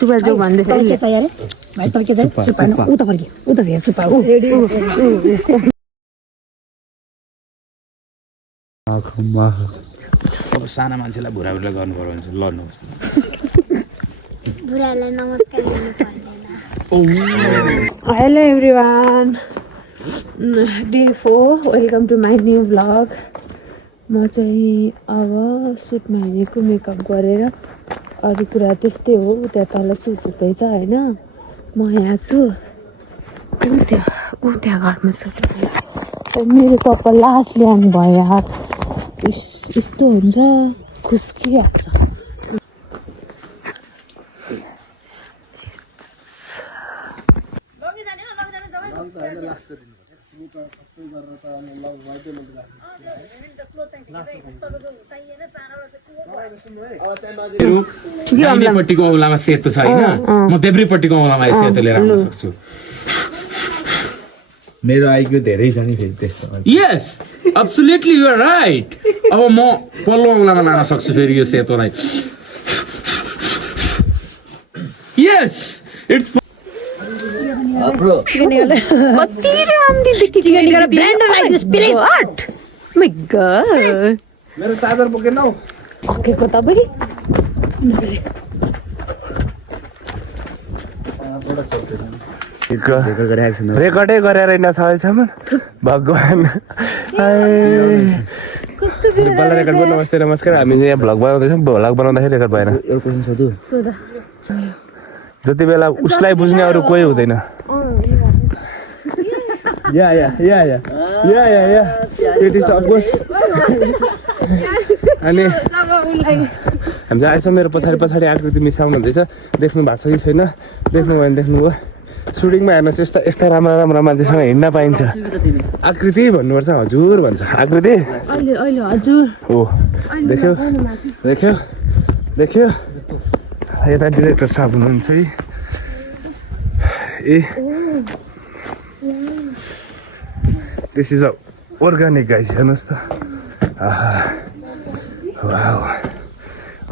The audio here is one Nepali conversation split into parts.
चुपा जो भन्दै के छ यार भाइ त के छ चुपा न उ त फर्के उ त हेर चुपा उ अब साना मान्छेलाई भुराबुरा गर्नु पर्यो भने चाहिँ लड्नुहोस् बुढालाई नमस्कार गर्नु पर्दैन hello everyone day 4 welcome to my new vlog म चाहिँ अब सुटमा हिँडेको मेकअप गरेर अरू कुरा त्यस्तै हो उता तल सुट हुँदैछ होइन म यहाँ छु ऊ त्यहाँ घरमा सुट हुँदैछ मेरो चप्पल लास्ट ल्याउनु भयो यार यस्तो हुन्छ खुस्किहाल्छ दाहिनेपट्टिको औँलामा सेतो छ होइन म देब्रेपट्टिको औँलामा सेतो लिएर आउन सक्छु मेरो आइक्यू धेरै छ नि फेरि त्यस्तो यस एब्सोल्युटली यु आर राइट अब म पल्लो औँलामा लान सक्छु फेरि यो सेतोलाई यस इट्स कति राम्री मेरो चार्जर बोकेन हौ सकेको तपाईँ रेकर्डै गरेर होइन सकेसम्म भगवान् बल्ल रेकर्ड गर्नु नमस्ते नमस्कार हामी यहाँ भ्लग बनाउँदैछौँ भ्लग बनाउँदाखेरि रेकर्ड भएन जति बेला उसलाई बुझ्ने अरू कोही हुँदैन या इट इज अफकोर्स अनि हामी आएछौँ मेरो पछाडि आकृति मिसाउनु हुँदैछ देख्नु भएको छ कि छैन देख्नु भयो भने देख्नुभयो सुटिङमा हेर्नुहोस् यस्ता राम्रा मान्छेसँग हिँड्न पाइन्छ आकृति भन्नुपर्छ हजुर भन्छ आकृति हो देख्यो यता डिरेक्टर साहब हुनुहुन्छ है ए this is a organic guys हेर्नुहोस् त वाउ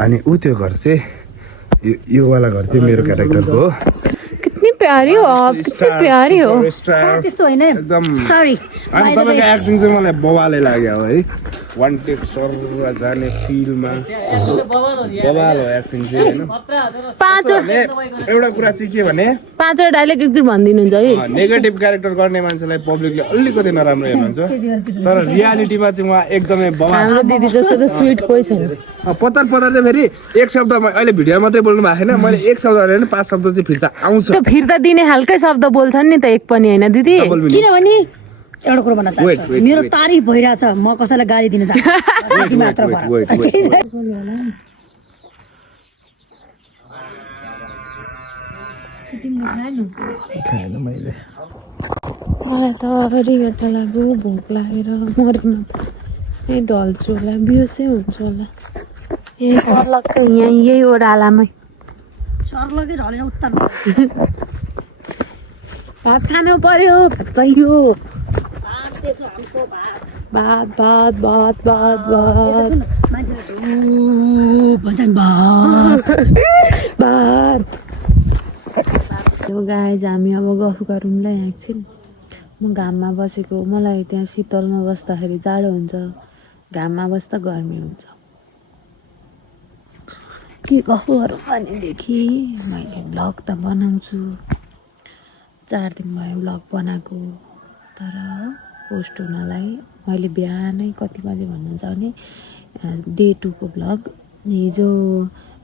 अनि ऊ त्यो घर चाहिँ यो वाला घर चाहिँ मेरो क्यारेक्टरको हो कितनी प्यारी हो आप कितनी प्यारी हो त्यस्तो हैन एकदम सरी अनि तपाईको एक्टिङ चाहिँ मलाई बवाले लाग्यो है वान टेक सर जाने फिल्ममा बवाल हो एक्टिङ चाहिँ हैन एउटा कुरा चाहिँ के भने 5 वटा डायलग एकचोटि भनिदिनुहुन्छ है नेगेटिभ क्यारेक्टर गर्ने मान्छेलाई पब्लिकले अलिकति नराम्रो हेर्नुहुन्छ तर रियालिटीमा चाहिँ उहाँ एकदमै बवाल हाम्रो दिदी जस्तो त स्वीट कोही छैन पत्तर चाहिँ फेरि एक शब्द अहिले भिडियो मात्रै बोल्नु भएको छैन मैले एक शब्द भने 5 शब्द चाहिँ फिर्ता आउँछ त्यो फिर्ता दिने खालकै शब्द बोल्छन् नि त एक पनि हैन दिदी किनभने एउटा कुरा भन्न चाहन्छु मेरो तारिफ भइरहेछ म कसैलाई गाली दिन चाहन्छु मात्र मलाई त रिगटा लाग्यो भोक लागेर मर्न यही ढल्छु होला बिहोसै हुन्छु होला यही सर्लक्कै यही ओडालामै सर्लकै ढलेर उत्तर भात खानु पर्यो भात चाहियो भात गाइज हामी अब गफ गरौँला एकछिन म घाममा बसेको मलाई त्यहाँ शीतलमा बस्दाखेरि जाडो हुन्छ घाममा बस्दा गर्मी हुन्छ के गफ गरौँ भनेदेखि मैले भ्लग त बनाउँछु 4 दिन भयो भ्लग बनाएको तर पोस्ट हुनलाई मैले बिहानै कति बजे भन्नुहुन्छ भने डे 2 को भ्लग हिजो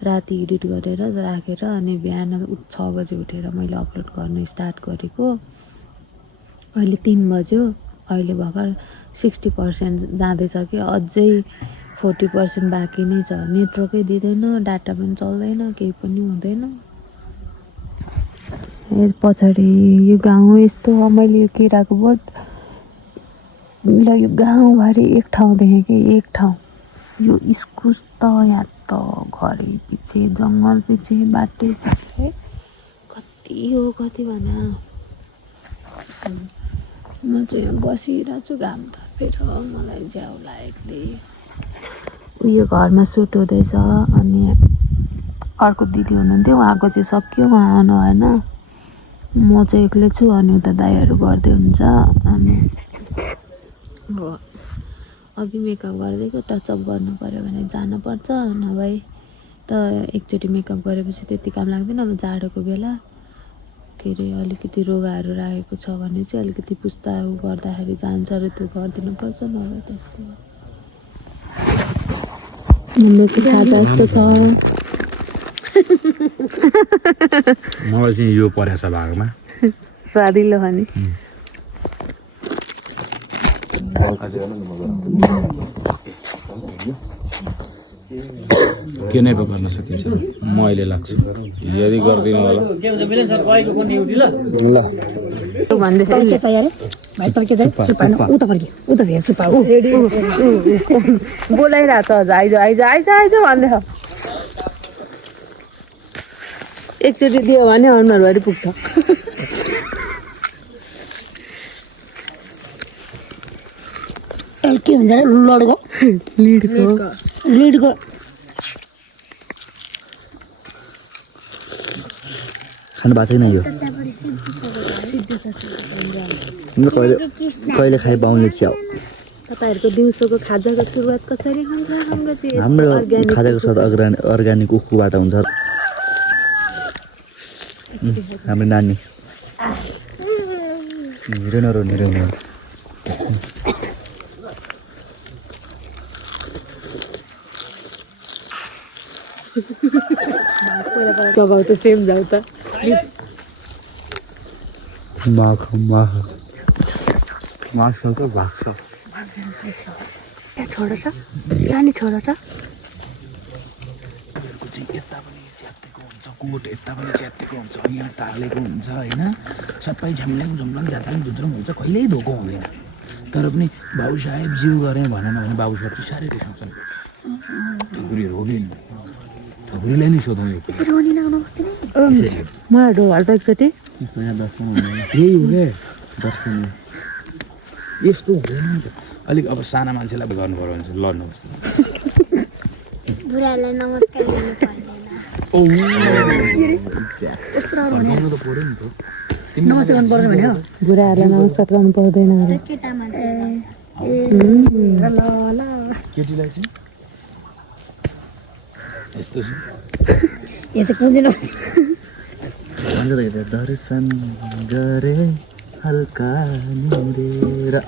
राति एडिट गरेर राखेर अनि बिहान 6 बजे उठेर मैले अपलोड गर्न स्टार्ट गरेको अहिले 3 बज्यो अहिले भर्खर 60% जाँदैछ कि अझै 40% बाँकी नै छ नेटवर्कै दिँदैन डाटा पनि चल्दैन केही पनि हुँदैन पछाडि यो गाउँ यस्तो मैले यो केराको बोट ल यो गाउँभरि एक ठाउँ देखेँ कि एक ठाउँ यो इस्कुस त यहाँ त घरै पछि जङ्गल पछि बाटै पछि कति हो कति भन म चाहिँ यहाँ बसिरहेको छु घाम तापेर मलाई ज्याउ लागेकोले उयो घरमा सुट हुँदैछ अनि अर्को दिदी हुनुहुन्थ्यो उहाँको चाहिँ सक्यो उहाँ आउनु भएन म चाहिँ एक्लै छु अनि उता दाइहरू गर्दै हुन्छ अनि अब अघि मेकअप गरिदिएको टचअप गर्नु पऱ्यो भने जानुपर्छ नभए त एकचोटि मेकअप गरेपछि त्यति काम लाग्दैन अब जाडोको बेला के अरे अलिकति रोगाहरू राखेको छ भने चाहिँ अलिकति पुस्ता गर्दाखेरि जान्छ र त्यो गरिदिनुपर्छ नभए त्यस्तो खाजा जस्तो छ मलाई चाहिँ यो परेछ भागमा स्वादिलो खाने के नै पो गर्न सकिन्छ म अहिले लाग्छु यदि गर्दिनँ होला भन्दै के छ यार भाइ त के छ चुप्पा उता फर्की उता फेरि चुप्पा बोलाइरहेछ अझ आइज आइज आइज आइज भन्दै एकचोटि दियो भने अनुहारभरि पुग्छ के भन्छ लडको लिडको खानु भएको छैन यो कहिले खाइ पाउने च्याउ तपाईँहरूको दिउँसोको खाजाको सुरुवात कसरी हुन्छ हाम्रो चाहिँ हाम्रो खाजाको स्वाद अर्ग्यानिक उखुबाट हुन्छ हाम्रो नानी हिरो नरो स्वभाव त सेम जाऊ त माख त भाग्छ छोडो छ सानो छोडो छ यता पनि च्यातेको हुन्छ कोट यता पनि च्यातेको हुन्छ यहाँ टालेको हुन्छ होइन सबै झम्ल्याङ झ्यात्ल्याङ झुझ्रुङ हुन्छ कहिल्यै धोको हुँदैन तर पनि बाबु साहेब जिउ गरेँ भनेन भने बाबु साहेब चाहिँ साह्रै रिसाउँछन् ठकुरीहरू हो कि ठकुरीलाई नै सोधौँ यो मलाई ढोल त एकचोटि यही हो क्या दर्शन यस्तो हुँदैन नि त अलिक अब साना मान्छेलाई गर्नु पर्यो भने चाहिँ लड्नुपर्छ बुढालाई नमस्कार गर्नु पर्दैन गर्नु त पऱ्यो नि त नमस्ते गर्नु पर्दैन भने हो बुढाहरूलाई नमस्कार गर्नु पर्दैन अरे केटा मान्छे केटीलाई चाहिँ यस्तो छ यो चाहिँ कुन दिन भन्छ त दर्शन गरे हल्का निरेर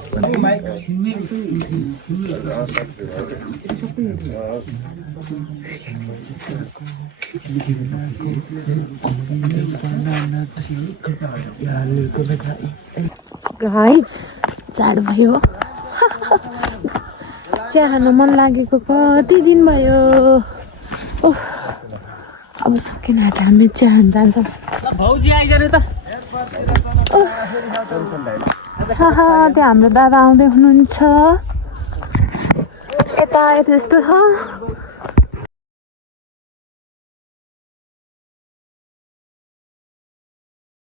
गाइस चाड भयो चिया खानु मन लागेको कति दिन भयो ओह अब सकिन आँट हामी चिया खान जान्छौँ त्यो हाम्रो दादा आउँदै हुनुहुन्छ यता यस्तो छ